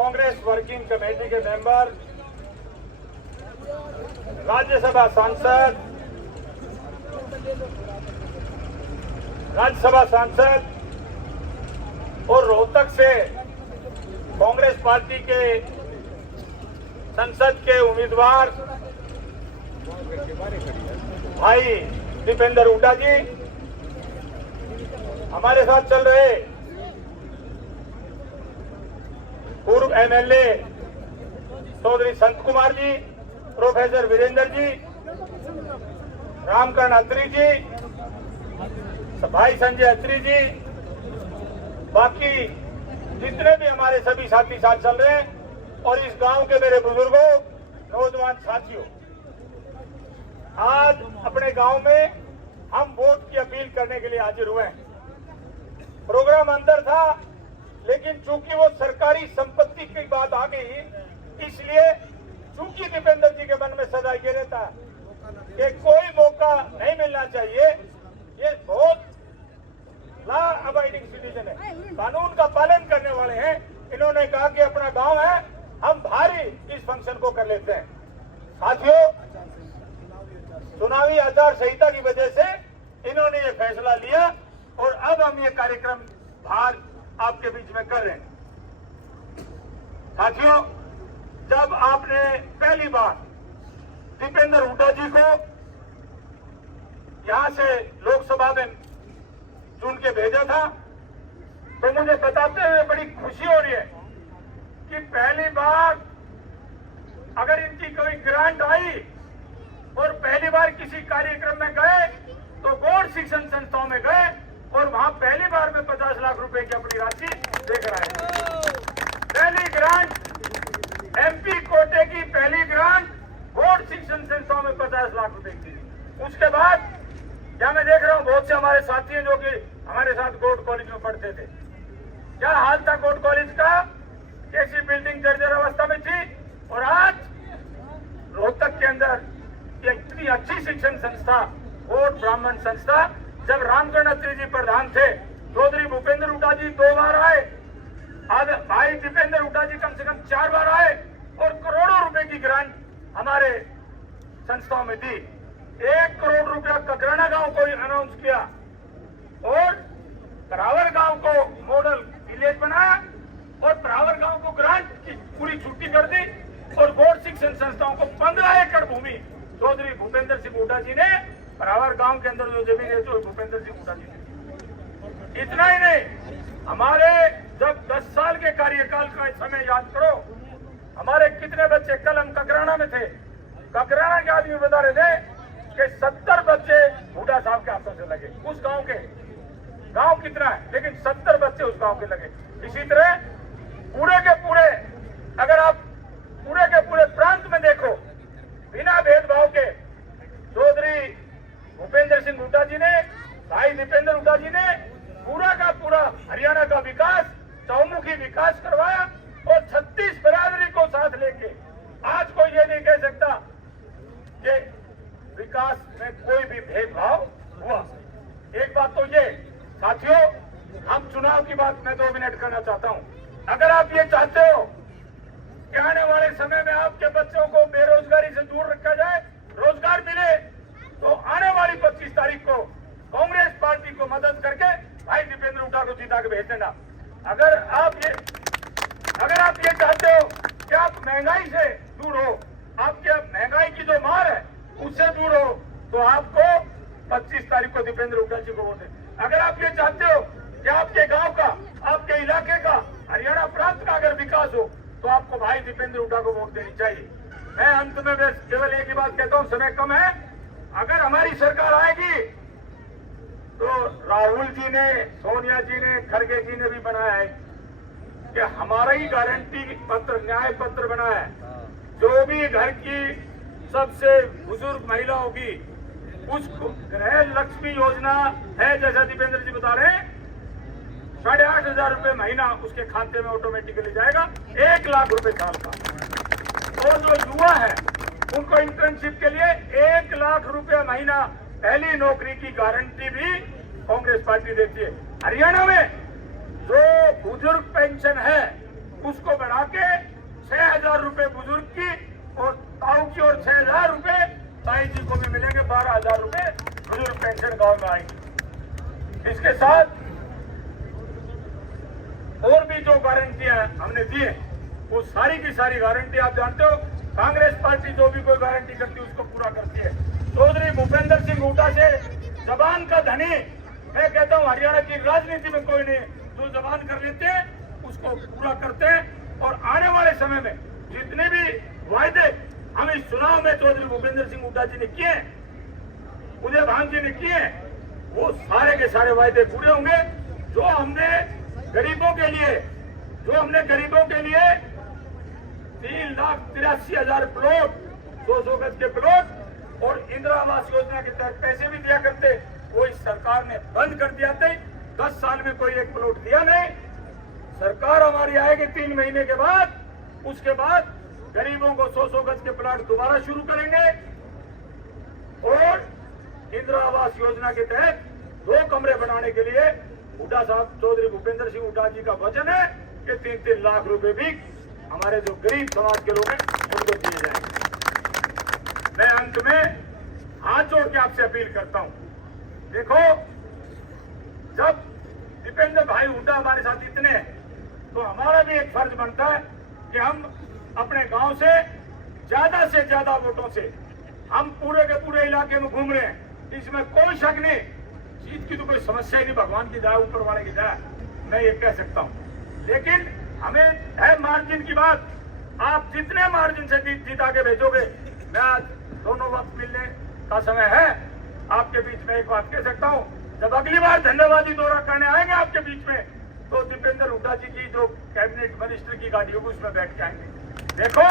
Congress working committee के member, Rajya Sabha सांसद और रोहतक से कांग्रेस पार्टी के संसद के उम्मीदवार भाई दीपेंद्र हुड्डा जी, हमारे साथ चल रहे पूर्व एमएलए चौधरी संत कुमार जी, प्रोफेसर वीरेंद्र जी, रामकरण अत्री जी, भाई संजय अत्री जी, बाकी जितने भी हमारे सभी साथी साथ चल रहे हैं और इस गांव के मेरे बुजुर्गों, नौजवान साथियों, आज अपने गांव में हम वोट की अपील करने के लिए हाजिर हुए हैं। प्रोग्राम अंदर था, लेकिन चूंकि वो सरकारी संपत्ति की बात आ गई, इसलिए चूंकि दीपेंद्र जी के मन में सदा ये रहता है कि कोई मौका नहीं मिलना चाहिए। ये बहुत लॉ अबाइडिंग सिटीजन है, कानून का पालन करने वाले हैं। इन्होंने कहा कि अपना गांव है, हम भारी इस फंक्शन को कर लेते हैं। साथियों, चुनावी आचार संहिता की वजह से इन्होंने ये फैसला लिया और अब हम ये कार्यक्रम बाहर आपके बीच में कर रहे हैं। साथियों, जब आपने पहली बार दीपेंद्र हुड्डा जी को यहां से लोकसभा में चुन के भेजा था, तो मुझे बताते हुए बड़ी खुशी हो रही है कि पहली बार अगर इनकी कोई ग्रांट आई और पहली बार किसी कार्यक्रम में गए तो गौड़ शिक्षण संस्थाओं में गए और वहां पहली बार में 50 लाख रुपए की अपनी राशि देकर आए। पहली ग्रांट एमपी कोटे की पहली ग्रांट गौड़ शिक्षण संस्थाओं में 50 लाख रुपए की। उसके बाद क्या मैं देख रहा हूं बहुत से हमारे साथी हैं जो कि हमारे साथ गौड़ कॉलेज में पढ़ते थे। क्या हाल था गौड़ कॉलेज का? कैसी बिल्डिंग जर्जर अवस्था में थी, और आज रोहतक के अंदर इतनी अच्छी शिक्षण संस्था गौड़ ब्राह्मण संस्था, जब रामकरण अत्री जी प्रधान थे, चौधरी भूपेंद्र हुड्डा जी 2 बार आए, आज भाई दीपेंद्र हुड्डा जी कम से कम 4 बार आए और करोड़ों रुपए की ग्रांट हमारे संस्थाओं में दी। 1 करोड़ रुपया ककराना गांव को अनाउंस किया और परावर गांव को मॉडल विलेज बनाया और परावर गांव को ग्रांट की पूरी छुट्टी कर दी और गौड़ शिक्षण संस्थाओं को 15 एकड़ भूमि चौधरी भूपेंद्र सिंह हुड्डा जी ने परावर गांव के अंदर जो जमीन है तो भूपेंद्र सिंह हुड्डा जी ने। इतना ही नहीं, हमारे जब 10 साल के कार्यकाल का समय याद करो, हमारे कितने बच्चे, कल हम ककराना में थे, ककराना के आदमी बता रहे थे कि 70 बच्चे हुड्डा साहब के हाथों से लगे। उस गांव के, गांव कितना है लेकिन 70 बच्चे उस गांव के लगे। इसी तरह पूरे के पूरे, अगर आप पूरे के पूरे प्रांत में देखो, बिना भेदभाव के चौधरी भूपेंद्र सिंह हुड्डा जी ने, भाई दीपेंद्र हुड्डा जी ने पूरा का पूरा हरियाणा का विकास, चौमुखी विकास करवाया और 36 बिरादरी को साथ लेके आज कोई ये नहीं कह सकता कि विकास में कोई भी भेदभाव हुआ। एक बात तो ये साथियों, हम चुनाव की बात मैं 2 मिनट करना चाहता हूं। अगर आप ये चाहते हो कि आने वाले समय में आपके बच्चों को बेरोजगारी से दूर रखा जाए, रोजगार मिले, तो आने वाली 25 तारीख को कांग्रेस पार्टी को मदद करके भाई दीपेंद्र हुड्डा को जीता के भेज देना। अगर आप ये चाहते हो कि आप महंगाई से दूर हो, आपके महंगाई की जो मार है उससे दूर हो, तो आपको 25 तारीख को दीपेंद्र हुड्डा जी को वोट दें। अगर आप ये चाहते हो कि आपके गांव का, आपके इलाके का, हरियाणा प्रांत का अगर विकास हो, तो आपको भाई दीपेंद्र हुड्डा को वोट देनी चाहिए। मैं अंत में बस केवल एक ही बात कहता हूं, समय कम है। अगर हमारी सरकार आएगी तो राहुल जी ने, सोनिया जी ने, खड़गे जी ने भी बनाया है कि हमारा ही गारंटी पत्र, न्याय पत्र बनाया है। जो भी घर की सबसे बुजुर्ग महिला होगी उसको गृह लक्ष्मी योजना है, जैसा दीपेंद्र जी बता रहे हैं, 8,500 रुपए महीना उसके खाते में ऑटोमेटिकली जाएगा, 1 लाख रुपए साल का। और जो युवा है उनको इंटर्नशिप के लिए 1 लाख रुपया महीना पहली नौकरी की गारंटी भी कांग्रेस पार्टी देती है। हरियाणा में जो बुजुर्ग पेंशन है उसको बढ़ा के दबाव में आएंगे। इसके साथ और भी जो गारंटियां हमने दी है वो सारी की सारी गारंटी आप जानते हो, कांग्रेस पार्टी जो भी कोई गारंटी करती है उसको पूरा करती है। चौधरी भूपेंद्र सिंह हुड्डा से जबान का धनी, मैं कहता हूँ हरियाणा की राजनीति में कोई नहीं, जो जबान कर लेते हैं उसको पूरा करते हैं। और आने वाले समय में जितने भी वायदे हम इस चुनाव में चौधरी भूपेंद्र सिंह हुड्डा जी ने किए, उदय भान जी ने किए, वो सारे के सारे वायदे पूरे होंगे। जो हमने गरीबों के लिए 3,83,000 प्लॉट, 200 गज के प्लॉट और इंदिरा आवास योजना के तहत पैसे भी दिया करते, वो इस सरकार ने बंद कर दिया थे। 10 साल में कोई एक प्लॉट दिया नहीं। सरकार हमारी आएगी 3 महीने के बाद, उसके बाद गरीबों को 100 गज के प्लॉट दोबारा शुरू करेंगे और इंदिरा आवास योजना के तहत 2 कमरे बनाने के लिए हुड्डा साहब, चौधरी भूपेंद्र सिंह हुड्डा जी का वचन है कि 3-3 लाख रुपए भी हमारे जो गरीब समाज के लोग हैं उनको दिए जाएंगे। मैं अंत में हाथ जोड़ के आपसे अपील करता हूं, देखो जब दीपेंद्र भाई हुड्डा हमारे साथ इतने हैं तो हमारा भी एक फर्ज बनता है कि हम अपने गांव से ज्यादा वोटों से हम पूरे के पूरे इलाके में घूम रहे हैं, इसमें कोई शक नहीं। जीत की तो कोई समस्या ही नहीं, भगवान की दया, ऊपर वाले की दया, मैं ये कह सकता हूं। लेकिन हमें है मार्जिन की बात, आप जितने मार्जिन से जीता के भेजोगे, मैं आज दोनों वक्त मिलने का समय है आपके बीच में एक बात कह सकता हूं, जब अगली बार धन्यवादी दौरा करने आएंगे आपके बीच में तो दीपेंद्र हुड्डा जी की जो कैबिनेट मिनिस्टर की गाड़ी होगी उसमें बैठ के आएंगे। देखो